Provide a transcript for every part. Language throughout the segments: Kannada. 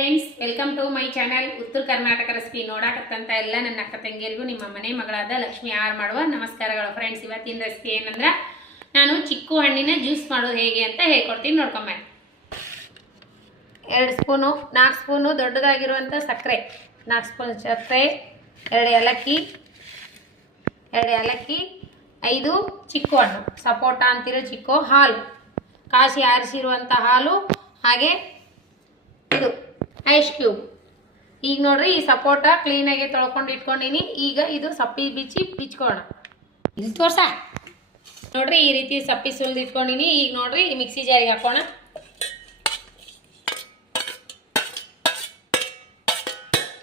Friends, welcome to my channel Uttara Karnataka recipe. ನೋಡಾಕತ್ತಂತ ಎಲ್ಲ ನನ್ನ ಅಕ್ಕ ತಂಗಿಯರಿಗೂ ನಿಮ್ಮ ಮನೆ ಮಗಳಾದ ಲಕ್ಷ್ಮಿ ಆರ್ ಮಾಡುವ ನಮಸ್ಕಾರಗಳು. ಫ್ರೆಂಡ್ಸ್, ಇವತ್ತಿನ ರೆಸಿಪಿ ಏನಂದ್ರೆ ನಾನು ಚಿಕ್ಕು ಹಣ್ಣಿನ ಜ್ಯೂಸ್ ಮಾಡೋದು ಹೇಗೆ ಅಂತ ಹೇಳ್ಕೊಡ್ತೀನಿ. ನೋಡ್ಕೊಂಬ. 2 ಸ್ಪೂನು 4 ಸ್ಪೂನು ದೊಡ್ಡದಾಗಿರುವಂಥ ಸಕ್ಕರೆ, 4 ಸ್ಪೂನ್ ಸಕ್ಕರೆ, 2 ಏಲಕ್ಕಿ, 5 ಚಿಕ್ಕು ಹಣ್ಣು, ಸಪೋಟ ಅಂತಿರೋ ಚಿಕ್ಕು, ಹಾಲು, ಕಾಸಿ ಆರಿಸಿರುವಂಥ ಹಾಲು, ಹಾಗೆ ಇದು ಐಸ್ ಕ್ಯೂಬ್. ಈಗ ನೋಡ್ರಿ, ಈ ಸಪೋಟ ಕ್ಲೀನಾಗಿ ತೊಳ್ಕೊಂಡು ಇಟ್ಕೊಂಡಿನಿ. ಈಗ ಇದು ಸಪ್ಪಿ ಬಿಚ್ಕೋಣ. ಇಲ್ಲಿ ತೋರ್ಸ ನೋಡ್ರಿ, ಈ ರೀತಿ ಸಪ್ಪಿ ಸುಲಿದು ಇಟ್ಕೊಂಡಿನಿ. ಈಗ ನೋಡ್ರಿ, ಮಿಕ್ಸಿ ಜಾರಿಗೆ ಹಾಕೋಣ.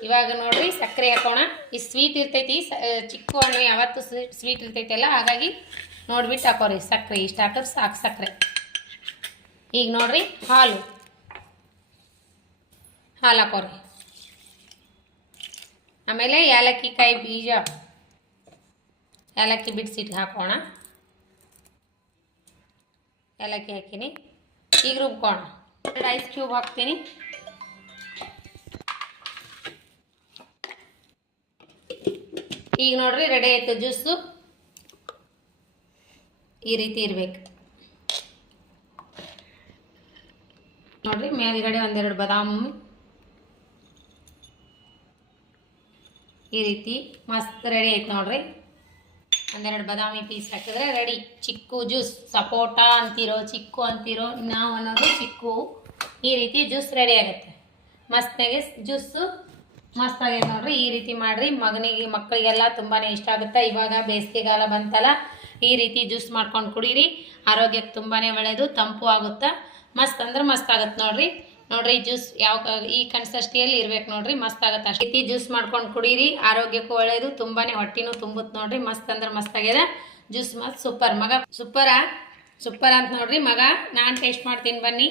ಇವಾಗ ನೋಡ್ರಿ, ಸಕ್ಕರೆ ಹಾಕೋಣ. ಈ ಸ್ವೀಟ್ ಇರ್ತೈತಿ, ಚಿಕ್ಕು ಹಣ್ಣು ಯಾವತ್ತು ಸ್ವೀಟ್ ಇರ್ತೈತಲ್ಲ, ಹಾಗಾಗಿ ನೋಡ್ಬಿಟ್ಟು ಹಾಕೋರಿ. ಸಕ್ಕರೆ ಇಷ್ಟು ಹಾಕಿದ್ರೆ ಸಾಕು. ಸಕ್ಕರೆ. ಈಗ ನೋಡ್ರಿ, ಹಾಲು ಹಾಕೋರಿ. ಆಮೇಲೆ ಏಲಕ್ಕಿ ಕಾಯಿ ಬೀಜ, ಏಲಕ್ಕಿ ಬಿಡಿಸಿಟ್ಟು ಹಾಕೋಣ. ಏಲಕ್ಕಿ ಹಾಕಿನಿ. ಈಗ ರುಬ್ಕೋಣ. 2 ಐಸ್ ಕ್ಯೂಬ್ ಹಾಕ್ತೀನಿ. ಈಗ ನೋಡ್ರಿ, ರೆಡಿ ಆಯ್ತು ಜ್ಯೂಸು. ಈ ರೀತಿ ಇರ್ಬೇಕು ನೋಡ್ರಿ. ಮೇಲ್ಗಡೆ 1-2 ಬಾದಾಮಿ, ಈ ರೀತಿ ಮಸ್ತ್ ರೆಡಿ ಆಯ್ತು ನೋಡ್ರಿ. 1-2 ಬಾದಾಮಿ ಪೀಸ್ ಹಾಕಿದ್ರೆ ರೆಡಿ ಚಿಕ್ಕು ಜ್ಯೂಸ್. ಸಪೋಟ ಅಂತಿರೋ, ಚಿಕ್ಕು ಅಂತಿರೋ, ನಾವು ಅನ್ನೋದು ಚಿಕ್ಕು. ಈ ರೀತಿ ಜ್ಯೂಸ್ ರೆಡಿ ಆಗುತ್ತೆ. ಮಸ್ತಾಗಿ ಜ್ಯೂಸು ಮಸ್ತ್ ಆಗೈತೆ ನೋಡ್ರಿ. ಈ ರೀತಿ ಮಾಡ್ರಿ. ಮಕ್ಕಳಿಗೆಲ್ಲ ತುಂಬಾ ಇಷ್ಟ ಆಗುತ್ತೆ. ಇವಾಗ ಬೇಸಿಗೆಗಾಲ ಬಂತಲ್ಲ, ಈ ರೀತಿ ಜ್ಯೂಸ್ ಮಾಡ್ಕೊಂಡು ಕುಡೀರಿ. ಆರೋಗ್ಯಕ್ಕೆ ತುಂಬಾ ಒಳ್ಳೆಯದು, ತಂಪು ಆಗುತ್ತೆ. ಮಸ್ತ್ ಅಂದ್ರೆ ಮಸ್ತ್ ಆಗುತ್ತೆ ನೋಡ್ರಿ. ಜ್ಯೂಸ್ ಈ ಕನ್ಸಿಸ್ಟೆನ್ಸಿಯಲ್ಲಿ ಇರ್ಬೇಕು ನೋಡ್ರಿ. ಮಸ್ತ್ ಆಗುತ್ತೆ. ಅಷ್ಟು ರೀತಿ ಜ್ಯೂಸ್ ಮಾಡ್ಕೊಂಡು ಕುಡೀರಿ. ಆರೋಗ್ಯಕ್ಕೂ ಒಳ್ಳೆಯದು, ತುಂಬಾ ಹೊಟ್ಟಿನೂ ತುಂಬುತ್ತೆ ನೋಡ್ರಿ. ಮಸ್ತ್ ಅಂದ್ರೆ ಮಸ್ತ್ ಆಗ್ಯದ ಜ್ಯೂಸ್. ಮಸ್ತ್ ಸೂಪರ್. ಮಗ ಸೂಪರ್ ಅಂತ ನೋಡ್ರಿ. ಮಗ ನಾನು ಟೇಸ್ಟ್ ಮಾಡ್ತೀನಿ. ಬನ್ನಿ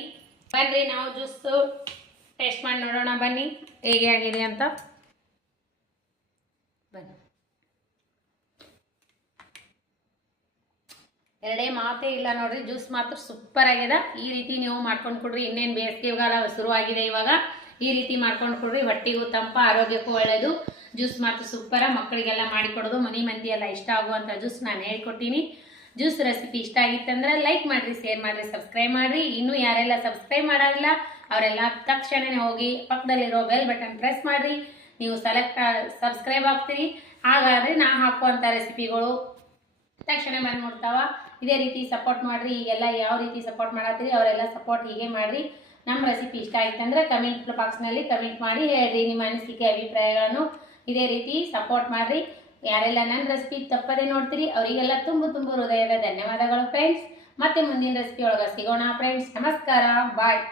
ನಾವು ಜ್ಯೂಸ್ ಟೇಸ್ಟ್ ಮಾಡಿ ನೋಡೋಣ. ಬನ್ನಿ ಹೇಗೆ ಆಗಿದೆ ಅಂತ. ಬನ್ನಿ. ಎರಡೇ ಮಾತೇ ಇಲ್ಲ ನೋಡ್ರಿ. ಜ್ಯೂಸ್ ಮಾತ್ರ ಸೂಪರ್ ಆಗ್ಯದ. ಈ ರೀತಿ ನೀವು ಮಾಡ್ಕೊಂಡು ಕೊಡ್ರಿ. ಇನ್ನೇನು ಬೇಸಿಗೆಗಾಲ ಶುರುವಾಗಿದೆ ಇವಾಗ. ಈ ರೀತಿ ಮಾಡ್ಕೊಂಡು ಕೊಡ್ರಿ. ಹೊಟ್ಟಿಗೂ ತಂಪ, ಆರೋಗ್ಯಕ್ಕೂ ಒಳ್ಳೆಯದು. ಜ್ಯೂಸ್ ಮಾತ್ರ ಸೂಪರ. ಮಕ್ಕಳಿಗೆಲ್ಲ ಮಾಡಿಕೊಡೋದು. ಮನೆ ಮಂದಿ ಎಲ್ಲ ಇಷ್ಟ ಆಗುವಂಥ ಜ್ಯೂಸ್ ನಾನು ಹೇಳ್ಕೊಡ್ತೀನಿ. ಜ್ಯೂಸ್ ರೆಸಿಪಿ ಇಷ್ಟ ಆಗಿತ್ತಂದ್ರೆ ಲೈಕ್ ಮಾಡಿರಿ, ಶೇರ್ ಮಾಡಿರಿ, ಸಬ್ಸ್ಕ್ರೈಬ್ ಮಾಡಿರಿ. ಇನ್ನೂ ಯಾರೆಲ್ಲ ಸಬ್ಸ್ಕ್ರೈಬ್ ಮಾಡೋದಿಲ್ಲ ಅವರೆಲ್ಲ ತಕ್ಷಣವೇ ಹೋಗಿ ಪಕ್ಕದಲ್ಲಿರೋ ಬೆಲ್ ಬಟನ್ ಪ್ರೆಸ್ ಮಾಡಿರಿ. ನೀವು ಸಬ್ಸ್ಕ್ರೈಬ್ ಆಗ್ತೀರಿ. ಹಾಗಾದರೆ ನಾ ಹಾಕುವಂಥ ರೆಸಿಪಿಗಳು ತಕ್ಷಣ ಬಂದು ನೋಡ್ತಾವ. ಇದೇ ರೀತಿ ಸಪೋರ್ಟ್ ಮಾಡಿರಿ. ಈಗೆಲ್ಲ ಯಾವ ರೀತಿ ಸಪೋರ್ಟ್ ಮಾಡತ್ತೀರಿ ಅವರೆಲ್ಲ ಸಪೋರ್ಟ್ ಹೀಗೆ ಮಾಡಿರಿ. ನಮ್ಮ ರೆಸಿಪಿ ಇಷ್ಟ ಆಯ್ತು ಅಂದರೆ ಕಮೆಂಟ್ ಬಾಕ್ಸ್ನಲ್ಲಿ ಕಮೆಂಟ್ ಮಾಡಿ ಹೇಳ್ರಿ ನಿಮ್ಮ ಅನಿಸಿಕೆ, ಅಭಿಪ್ರಾಯಗಳನ್ನು. ಇದೇ ರೀತಿ ಸಪೋರ್ಟ್ ಮಾಡಿರಿ. ಯಾರೆಲ್ಲ ನನ್ನ ರೆಸಿಪಿ ತಪ್ಪದೇ ನೋಡ್ತೀರಿ ಅವರಿಗೆಲ್ಲ ತುಂಬ ಹೃದಯದ ಧನ್ಯವಾದಗಳು ಫ್ರೆಂಡ್ಸ್. ಮತ್ತೆ ಮುಂದಿನ ರೆಸಿಪಿ ಒಳಗೆ ಸಿಗೋಣ ಫ್ರೆಂಡ್ಸ್. ನಮಸ್ಕಾರ, ಬಾಯ್.